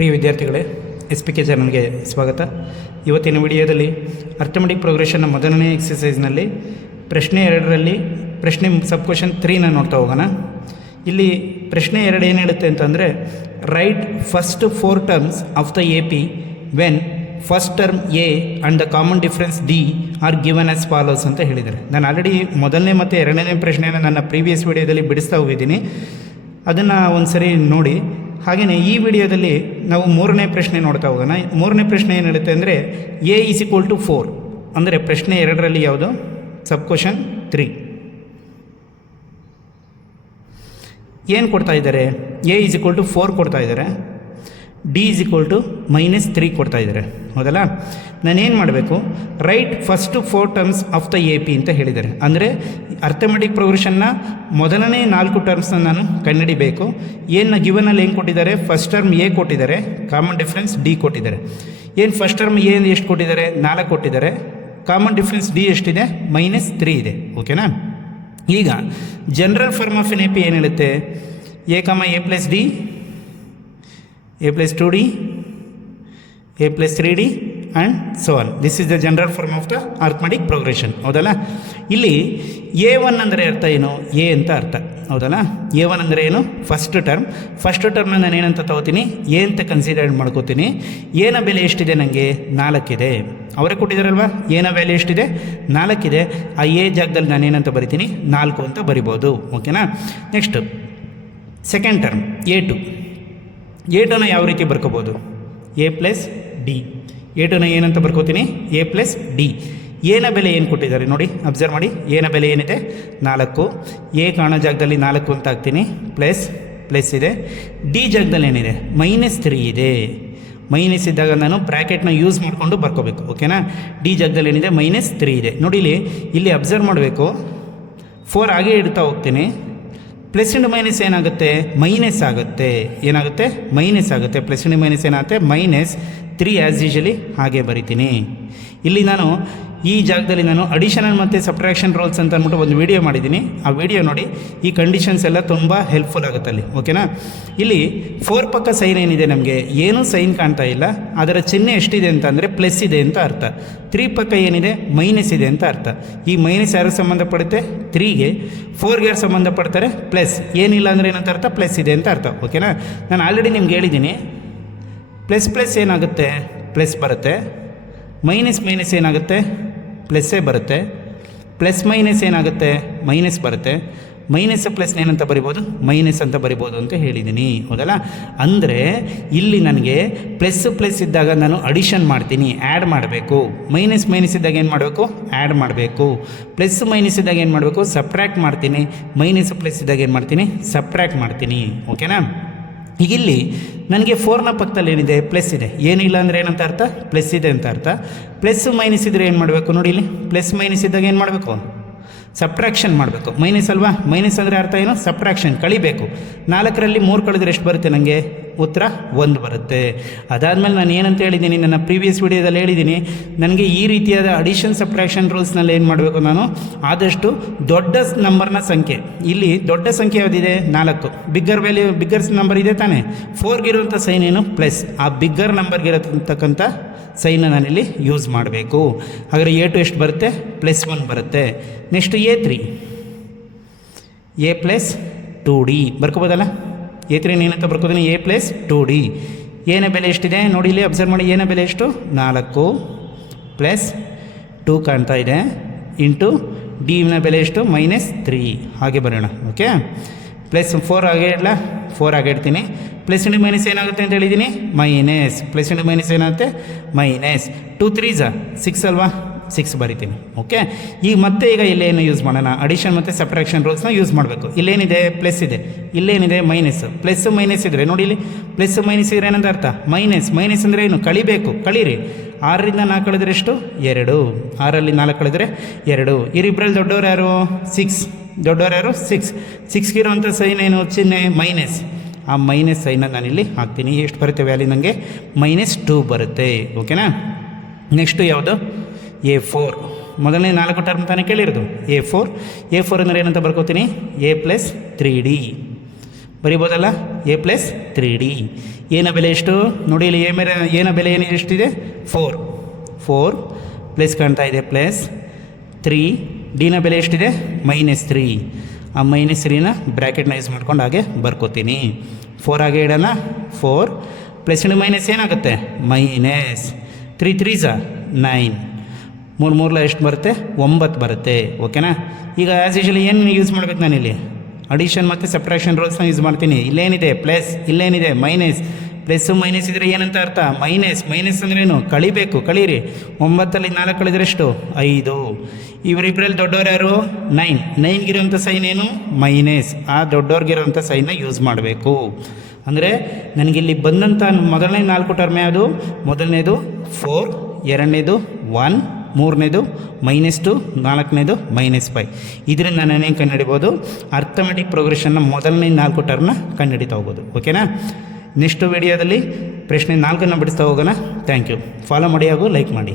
ಪ್ರಿಯ ವಿದ್ಯಾರ್ಥಿಗಳೇ S P K ಚಾನಲ್ಗೆ ಸ್ವಾಗತ. ಇವತ್ತಿನ ವಿಡಿಯೋದಲ್ಲಿ ಅರ್ಥಮೆಟಿಕ್ ಪ್ರೋಗ್ರೆಷನ್ನ ಮೊದಲನೇ ಎಕ್ಸಸೈಸ್ನಲ್ಲಿ ಪ್ರಶ್ನೆ ಎರಡರಲ್ಲಿ ಪ್ರಶ್ನೆ ಸಬ್ ಕ್ವಶನ್ ತ್ರೀನ ನೋಡ್ತಾ ಹೋಗೋಣ. ಇಲ್ಲಿ ಪ್ರಶ್ನೆ ಎರಡು ಏನು ಹೇಳುತ್ತೆ ಅಂತಂದರೆ write first four terms of the A P when first term A and the common difference D R given as follows ಅಂತ ಹೇಳಿದ್ದಾರೆ. ನಾನು ಆಲ್ರೆಡಿ ಮೊದಲನೇ ಮತ್ತು ಎರಡನೇ ಪ್ರಶ್ನೆಯನ್ನು ನನ್ನ ಪ್ರೀವಿಯಸ್ ವಿಡಿಯೋದಲ್ಲಿ ಬಿಡಿಸ್ತಾ ಹೋಗಿದ್ದೀನಿ. ಅದನ್ನು ಒಂದು ಸರಿ ನೋಡಿ. ಹಾಗೆಯೇ ಈ ವಿಡಿಯೋದಲ್ಲಿ ನಾವು ಮೂರನೇ ಪ್ರಶ್ನೆ ನೋಡ್ತಾ ಹೋಗೋಣ. ಮೂರನೇ ಪ್ರಶ್ನೆ ಏನು ಅಂದರೆ A is equal to four ಅಂದರೆ ಪ್ರಶ್ನೆ ಎರಡರಲ್ಲಿ ಯಾವುದು? ಸಬ್ ಕ್ವಶನ್ ತ್ರೀ ಏನು ಕೊಡ್ತಾ ಇದ್ದಾರೆ? A is equal to four ಕೊಡ್ತಾ ಇದ್ದಾರೆ. D is equal to minus three ಕೊಡ್ತಾ ಇದ್ದಾರೆ. ಹೌದಲ್ಲ? ನಾನೇನು ಮಾಡಬೇಕು? Write first four terms of the A P ಅಂತ ಹೇಳಿದ್ದಾರೆ. ಅಂದರೆ ಅರ್ಥಮೆಟಿಕ್ ಪ್ರೊಗ್ರೆಷನ್ನ ಮೊದಲನೇ ನಾಲ್ಕು ಟರ್ಮ್ಸ್ನ ನಾನು ಕಂಡುಹಿಡಿಬೇಕು ಏನು ಗಿವನಲ್ಲಿ ಏನು ಕೊಟ್ಟಿದ್ದಾರೆ? ಫಸ್ಟ್ ಟರ್ಮ್ ಎ ಕೊಟ್ಟಿದ್ದಾರೆ. ಕಾಮನ್ ಡಿಫ್ರೆನ್ಸ್ ಡಿ ಕೊಟ್ಟಿದ್ದಾರೆ. ಏನು ಫಸ್ಟ್ ಟರ್ಮ್ ಎ ಎಷ್ಟು ಕೊಟ್ಟಿದ್ದಾರೆ? ನಾಲ್ಕು ಕೊಟ್ಟಿದ್ದಾರೆ. ಕಾಮನ್ ಡಿಫ್ರೆನ್ಸ್ ಡಿ ಎಷ್ಟಿದೆ? ಮೈನಸ್ ತ್ರೀ ಇದೆ. ಓಕೆನಾ ಈಗ general form of an A P ಏನು ಹೇಳುತ್ತೆ? A comma A plus D two D A plus three D and so on this is the general form of the arithmetic progression ಹೌದಲ್ಲ? ಇಲ್ಲಿ A one ಅಂದರೆ ಅರ್ಥ ಏನು? A ಅಂತ ಅರ್ಥ. ಹೌದಲ್ಲ? ಎ ಒನ್ ಅಂದರೆ ಏನು? ಫಸ್ಟ್ ಟರ್ಮ್ ಫಸ್ಟ್ ಟರ್ಮ್ನ ನಾನು ಏನಂತ ತಗೋತೀನಿ? ಎ ಅಂತ ಕನ್ಸಿಡರ್ ಮಾಡ್ಕೋತೀನಿ. ಏನ ಬೆಲೆ ಎಷ್ಟಿದೆ ನನಗೆ ನಾಲ್ಕಿದೆ. ಅವರೇ ಕೊಟ್ಟಿದ್ದಾರಲ್ವ? ಏನ ವ್ಯಾಲ್ಯೂ ಎಷ್ಟಿದೆ? ನಾಲ್ಕಿದೆ. ಆ ಎ ಜಾಗದಲ್ಲಿ ನಾನು ಏನಂತ ಬರಿತೀನಿ? ನಾಲ್ಕು ಅಂತ ಬರಿಬೋದು. ಓಕೆನಾ next second term a two a ಟುನ ಯಾವ ರೀತಿ ಬರ್ಕೋಬೋದು? ಎ ಪ್ಲಸ್ ಡಿ ಏಟನ್ನು ಟುನ ಏನಂತ ಬರ್ಕೋತೀನಿ? ಎ ಪ್ಲಸ್ ಡಿ ಏನ ಬೆಲೆ ಏನು ಕೊಟ್ಟಿದ್ದಾರೆ ನೋಡಿ ಅಬ್ಸರ್ವ್ ಮಾಡಿ. ಏನ ಬೆಲೆ ಏನಿದೆ? ನಾಲ್ಕು. ಎ ಕಾಣೋ ಜಾಗದಲ್ಲಿ ನಾಲ್ಕು ಅಂತ ಹಾಕ್ತೀನಿ. ಪ್ಲಸ್ ಪ್ಲಸ್ ಇದೆ. ಡಿ ಜಾಗದಲ್ಲಿ ಏನಿದೆ? ಮೈನಸ್ ತ್ರೀ ಇದೆ. ಮೈನಸ್ ಇದ್ದಾಗ ನಾನು ಬ್ರ್ಯಾಕೆಟ್ನ ಯೂಸ್ ಮಾಡಿಕೊಂಡು ಬರ್ಕೋಬೇಕು ಓಕೆನಾ ಡಿ ಜಾಗದಲ್ಲಿ ಏನಿದೆ? ಮೈನಸ್ ತ್ರೀ ಇದೆ. ನೋಡಿ ಇಲ್ಲಿ ಇಲ್ಲಿ ಅಬ್ಸರ್ವ್ ಮಾಡಬೇಕು. ಫೋರ್ ಹಾಗೆ ಇಡ್ತಾ ಹೋಗ್ತೀನಿ. ಪ್ಲಸ್ ಇಂಡ್ ಮೈನಸ್ ಏನಾಗುತ್ತೆ? ಮೈನಸ್ ಆಗುತ್ತೆ. ಏನಾಗುತ್ತೆ? ಮೈನಸ್ ಆಗುತ್ತೆ. ಪ್ಲಸ್ ಇಂಡ್ ಮೈನಸ್ ಏನಾಗುತ್ತೆ? ಮೈನಸ್ ತ್ರೀ ಆ್ಯಸ್ ಯೂಶಲಿ ಹಾಗೆ ಬರಿತೀನಿ. ಇಲ್ಲಿ ನಾನು ಈ ಜಾಗದಲ್ಲಿ ನಾನು ಅಡಿಷನಲ್ ಮತ್ತು ಸಪ್ರ್ಯಾಕ್ಷನ್ ರೋಲ್ಸ್ ಅಂತ ಅಂದ್ಬಿಟ್ಟು ಒಂದು ವಿಡಿಯೋ ಮಾಡಿದ್ದೀನಿ. ಆ ವಿಡಿಯೋ ನೋಡಿ, ಈ ಕಂಡೀಷನ್ಸ್ ಎಲ್ಲ ತುಂಬ ಹೆಲ್ಪ್ಫುಲ್ ಆಗುತ್ತೆ ಅಲ್ಲಿ ಓಕೆನಾ ಇಲ್ಲಿ ಫೋರ್ ಪಕ್ಕ ಸೈನ್ ಏನಿದೆ ನಮಗೆ? ಏನೂ ಸೈನ್ ಕಾಣ್ತಾ ಇಲ್ಲ. ಅದರ ಚಿಹ್ನೆ ಎಷ್ಟಿದೆ ಅಂತ ಅಂದರೆ ಪ್ಲಸ್ ಇದೆ ಅಂತ ಅರ್ಥ. ತ್ರೀ ಪಕ್ಕ ಏನಿದೆ? ಮೈನಸ್ ಇದೆ ಅಂತ ಅರ್ಥ. ಈ ಮೈನಸ್ ಯಾರು ಸಂಬಂಧಪಡುತ್ತೆ ತ್ರೀಗೆ ಫೋರ್ಗೆ ಯಾರು ಸಂಬಂಧಪಡ್ತಾರೆ ಪ್ಲಸ್ ಏನಿಲ್ಲ ಅಂದರೆ ಏನಂತ ಅರ್ಥ? ಪ್ಲಸ್ ಇದೆ ಅಂತ ಅರ್ಥ ಓಕೆನಾ ನಾನು ಆಲ್ರೆಡಿ ನಿಮ್ಗೆ ಹೇಳಿದ್ದೀನಿ. ಪ್ಲಸ್ ಪ್ಲಸ್ ಏನಾಗುತ್ತೆ? ಪ್ಲಸ್ ಬರುತ್ತೆ. ಮೈನಸ್ ಮೈನಸ್ ಏನಾಗುತ್ತೆ? ಪ್ಲಸ್ಸೇ ಬರುತ್ತೆ. ಪ್ಲಸ್ ಮೈನಸ್ ಏನಾಗುತ್ತೆ? ಮೈನಸ್ ಬರುತ್ತೆ. ಮೈನಸ್ ಪ್ಲಸ್ ಏನಂತ ಬರಿಬೋದು? ಮೈನಸ್ ಅಂತ ಬರಿಬೋದು ಅಂತ ಹೇಳಿದ್ದೀನಿ ಹೌದಲ್ಲ? ಅಂದರೆ ಇಲ್ಲಿ ನನಗೆ ಪ್ಲಸ್ ಪ್ಲಸ್ ಇದ್ದಾಗ ನಾನು ಅಡಿಷನ್ ಮಾಡ್ತೀನಿ. ಆ್ಯಡ್ ಮಾಡಬೇಕು. ಮೈನಸ್ ಮೈನಸ್ ಇದ್ದಾಗ ಏನು ಮಾಡಬೇಕು? ಆ್ಯಡ್ ಮಾಡಬೇಕು. ಪ್ಲಸ್ ಮೈನಸ್ ಇದ್ದಾಗ ಏನು ಮಾಡಬೇಕು? ಸಪ್ರ್ಯಾಕ್ಟ್ ಮಾಡ್ತೀನಿ. ಮೈನಸ್ ಪ್ಲಸ್ ಇದ್ದಾಗ ಏನು ಮಾಡ್ತೀನಿ? ಸಪ್ರ್ಯಾಕ್ಟ್ ಮಾಡ್ತೀನಿ. ಓಕೆನಾ? ಈಗ ಇಲ್ಲಿ ನನಗೆ ಫೋರ್ನ ಪಕ್ಕದಲ್ಲಿ ಏನಿದೆ? ಪ್ಲಸ್ ಇದೆ. ಏನಿಲ್ಲ ಅಂದರೆ ಏನಂತ ಅರ್ಥ? ಪ್ಲಸ್ ಇದೆ ಅಂತ ಅರ್ಥ. ಪ್ಲಸ್ ಮೈನಸ್ ಇದ್ದರೆ ಏನು ಮಾಡಬೇಕು ನೋಡಿ ಇಲ್ಲಿ? ಪ್ಲಸ್ ಮೈನಸ್ ಇದ್ದಾಗ ಏನು ಮಾಡಬೇಕು? ಸಪ್ರಾಕ್ಷನ್ ಮಾಡಬೇಕು. ಮೈನಸ್ ಅಲ್ವಾ? ಮೈನಸ್ ಅಂದರೆ ಅರ್ಥ ಏನು? ಸಪ್ರಾಕ್ಷನ್ ಕಳಿಬೇಕು. ನಾಲ್ಕರಲ್ಲಿ ಮೂರು ಕಳೆದ್ರೆ ಎಷ್ಟು ಬರುತ್ತೆ ನನಗೆ ಉತ್ತರ ಒಂದು ಬರುತ್ತೆ. ಅದಾದಮೇಲೆ ನಾನು ಏನಂತ ಹೇಳಿದ್ದೀನಿ, ನನ್ನ ಪ್ರೀವಿಯಸ್ ವಿಡಿಯೋದಲ್ಲಿ ಹೇಳಿದ್ದೀನಿ, ನನಗೆ ಈ ರೀತಿಯಾದ ಅಡಿಷನ್ ಸಪ್ರಾಕ್ಷನ್ ರೂಲ್ಸ್ನಲ್ಲಿ ಏನು ಮಾಡಬೇಕು ನಾನು? ಆದಷ್ಟು ದೊಡ್ಡ ನಂಬರ್ನ ಸಂಖ್ಯೆ. ಇಲ್ಲಿ ದೊಡ್ಡ ಸಂಖ್ಯೆ ಯಾವುದಿದೆ? ನಾಲ್ಕು. ಬಿಗ್ಗರ್ ವ್ಯಾಲ್ಯೂ ಬಿಗ್ಗರ್ಸ್ ನಂಬರ್ ಇದೆ ತಾನೇ. ಫೋರ್ಗಿರುವಂಥ ಸೈನ್ ಏನು? ಪ್ಲಸ್ ಆ ಬಿಗ್ಗರ್ ನಂಬರ್ಗಿರತಕ್ಕಂಥ ಸೈನ್ನ ನಾನಿಲ್ಲಿ ಯೂಸ್ ಮಾಡಬೇಕು. ಹಾಗಾದರೆ ಎ ಟು ಎಷ್ಟು ಬರುತ್ತೆ? ಪ್ಲಸ್ ಒನ್ ಬರುತ್ತೆ. Next a three a plus two d ಬರ್ಕೋಬೋದಲ್ಲ? A three ಏನಂತ ಬರ್ಕೋತೀನಿ. ಎ ಪ್ಲಸ್ ಟು ಡಿ ಏನ ಬೆಲೆ ಎಷ್ಟಿದೆ? ನೋಡಿ ಇಲ್ಲಿ ಅಬ್ಸರ್ವ್ ಮಾಡಿ. ಏನೇ ಬೆಲೆ ಎಷ್ಟು? ನಾಲ್ಕು ಪ್ಲಸ್ ಟೂ ಕಾಣ್ತಾ ಇದೆ. ಇಂಟು ಡಿನ ಬೆಲೆ ಎಷ್ಟು? ಮೈನಸ್ ತ್ರೀ ಹಾಗೆ ಬರೋಣ. ಓಕೆ ಪ್ಲಸ್ ಫೋರ್ ಹಾಗೆ ಇಡಲ್ಲ ಫೋರ್ ಹಾಗೆ ಇಡ್ತೀನಿ. ಪ್ಲಸ್ ಇಂಟು ಮೈನಸ್ ಏನಾಗುತ್ತೆ ಅಂತ ಹೇಳಿದ್ದೀನಿ ಮೈನಸ್ ಪ್ಲಸ್ ಇಂಟು ಮೈನಸ್ ಏನಾಗುತ್ತೆ? ಮೈನಸ್ ಟು ತ್ರೀ ಝಾ ಸಿಕ್ಸ್ ಅಲ್ವಾ? ಸಿಕ್ಸ್ ಬರಿತೀನಿ ಓಕೆ ಈಗ ಮತ್ತೆ ಈಗ ಇಲ್ಲೇನು ಯೂಸ್ ಮಾಡೋಣ? ಅಡಿಷನ್ ಮತ್ತು ಸಪ್ರಾಕ್ಷನ್ ರೂಲ್ಸ್ನ ಯೂಸ್ ಮಾಡಬೇಕು. ಇಲ್ಲೇನಿದೆ? ಪ್ಲಸ್ ಇದೆ. ಇಲ್ಲೇನಿದೆ? ಮೈನಸ್ ಪ್ಲಸ್ ಮೈನಸ್ ಇದ್ದರೆ ನೋಡಿ ಇಲ್ಲಿ. ಪ್ಲಸ್ ಮೈನಸ್ ಇದ್ರೆ ಏನಂತ ಅರ್ಥ? ಮೈನಸ್ ಮೈನಸ್ ಅಂದರೆ ಏನು? ಕಳಿಬೇಕು. ಕಳೀರಿ. ಆರರಿಂದ ನಾಲ್ಕು ಕಳೆದ್ರೆ ಎಷ್ಟು? ಎರಡು. ಆರಲ್ಲಿ ನಾಲ್ಕು ಕಳೆದ್ರೆ ಎರಡು. ಇರಿಬ್ರಲ್ಲಿ ದೊಡ್ಡವ್ರು ಯಾರು? ಸಿಕ್ಸ್ ದೊಡ್ಡವ್ರು ಯಾರು? ಸಿಕ್ಸ್ ಸಿಕ್ಸ್ಗಿರುವಂಥ ಸೈನ್ ಏನು? ಚಿಹ್ನೆ? ಮೈನಸ್ ಆ ಮೈನಸ್ ಸೈನ ನಾನಿಲ್ಲಿ ಹಾಕ್ತೀನಿ. ಎಷ್ಟು ಬರುತ್ತೆ ವ್ಯಾಲಿ ನನಗೆ ಮೈನಸ್ ಟೂ ಬರುತ್ತೆ. ಓಕೆನಾ ನೆಕ್ಸ್ಟು ಯಾವುದು? ಎ ಫೋರ್ ಮೊದಲನೇ ನಾಲ್ಕು ಟರ್ಮ್ ತಾನೇ ಕೇಳಿರೋದು? ಎ ಫೋರ್ ಎ ಫೋರ್ ಅಂದರೆ ಏನಂತ ಬರ್ಕೋತೀನಿ? ಎ ಪ್ಲಸ್ ತ್ರೀ ಡಿ ಬರಿಬೋದಲ್ಲ? ಎ ಪ್ಲಸ್ ತ್ರೀ ಡಿ ಏನ ಬೆಲೆ ಎಷ್ಟು? ನೋಡಿ ಇಲ್ಲಿ ಎ ಮೇಲೆ ಏನ ಬೆಲೆ ಏನು ಎಷ್ಟಿದೆ? ಫೋರ್ ಫೋರ್ ಪ್ಲಸ್ ಕಾಣ್ತಾ ಇದೆ ಪ್ಲಸ್ ತ್ರೀ ಡಿನ ಬೆಲೆ ಎಷ್ಟಿದೆ? ಮೈನಸ್ ತ್ರೀ ಆ ಮೈನಸ್ ತ್ರೀನ ಬ್ರ್ಯಾಕೆಟ್ನ ಯೂಸ್ ಮಾಡ್ಕೊಂಡು ಹಾಗೆ ಬರ್ಕೋತೀನಿ. ಫೋರ್ ಹಾಗೆ ಇಡೋಣ. ಫೋರ್ ಪ್ಲಸ್ ಮೈನಸ್ ಏನಾಗುತ್ತೆ? ಮೈನಸ್ ತ್ರೀ ತ್ರೀ ನೈನ್ ಮೂರು ಮೂರಲ ಎಷ್ಟು ಬರುತ್ತೆ? ಒಂಬತ್ತು ಬರುತ್ತೆ. ಓಕೆನಾ ಈಗ ಆ್ಯಸ್ ಯೂಶಲಿ ಏನು ಯೂಸ್ ಮಾಡ್ಬೇಕು ನಾನಿಲ್ಲಿ? ಅಡಿಷನ್ ಮತ್ತು ಸಬ್ಟ್ರಾಕ್ಷನ್ ರೂಲ್ಸ್ನ ಯೂಸ್ ಮಾಡ್ತೀನಿ. ಇಲ್ಲೇನಿದೆ? ಪ್ಲಸ್ ಇಲ್ಲೇನಿದೆ? ಮೈನಸ್ ಪ್ಲಸ್ಸು ಮೈನಸ್ ಇದ್ದರೆ ಏನಂತ ಅರ್ಥ? ಮೈನಸ್ ಮೈನಸ್ ಅಂದ್ರೇನು? ಕಳಿಬೇಕು, ಕಳೀರಿ. ಒಂಬತ್ತಲ್ಲಿ ನಾಲ್ಕು ಕಳಿದ್ರೆ ಎಷ್ಟು? ಐದು. ಇವರಿಬ್ಬರಲ್ಲಿ ದೊಡ್ಡವ್ರು ಯಾರು? ನೈನ್ ನೈನ್ಗಿರೋಂಥ ಸೈನ್ ಏನು? ಮೈನಸ್ ಆ ದೊಡ್ಡವ್ರಿಗಿರೋಂಥ ಸೈನ್ನ ಯೂಸ್ ಮಾಡಬೇಕು. ಅಂದರೆ ನನಗಿಲ್ಲಿ ಬಂದಂಥ ಮೊದಲನೇ ನಾಲ್ಕು ಟರ್ಮ್ ಯಾವುದು? ಮೊದಲನೇದು ಫೋರ್ ಎರಡನೇದು ಒನ್ ಮೂರನೇದು ಮೈನಸ್ ಟು ನಾಲ್ಕನೇದು ಮೈನಸ್ ಫೈ ಇದರಿಂದ ನಾನೇನು ಕಂಡುಹಿಡಿಬೋದು? ಅರ್ಥಮೆಟಿಕ್ ಪ್ರೋಗ್ರೆಷನ್ನ ಮೊದಲನೇ ನಾಲ್ಕು ಟರ್ಮ್ನ ಕಂಡುಹಿಡಿತಾ ಹೋಗ್ಬೋದು. ಓಕೆನಾ ನೆಕ್ಸ್ಟ್ ವಿಡಿಯೋದಲ್ಲಿ ಪ್ರಶ್ನೆ ನಾಲ್ಕನ್ನು ಬಿಡಿಸ್ತಾ ಹೋಗೋಣ. ಥ್ಯಾಂಕ್ ಯು ಫಾಲೋ ಮಾಡಿ ಹಾಗೂ ಲೈಕ್ ಮಾಡಿ.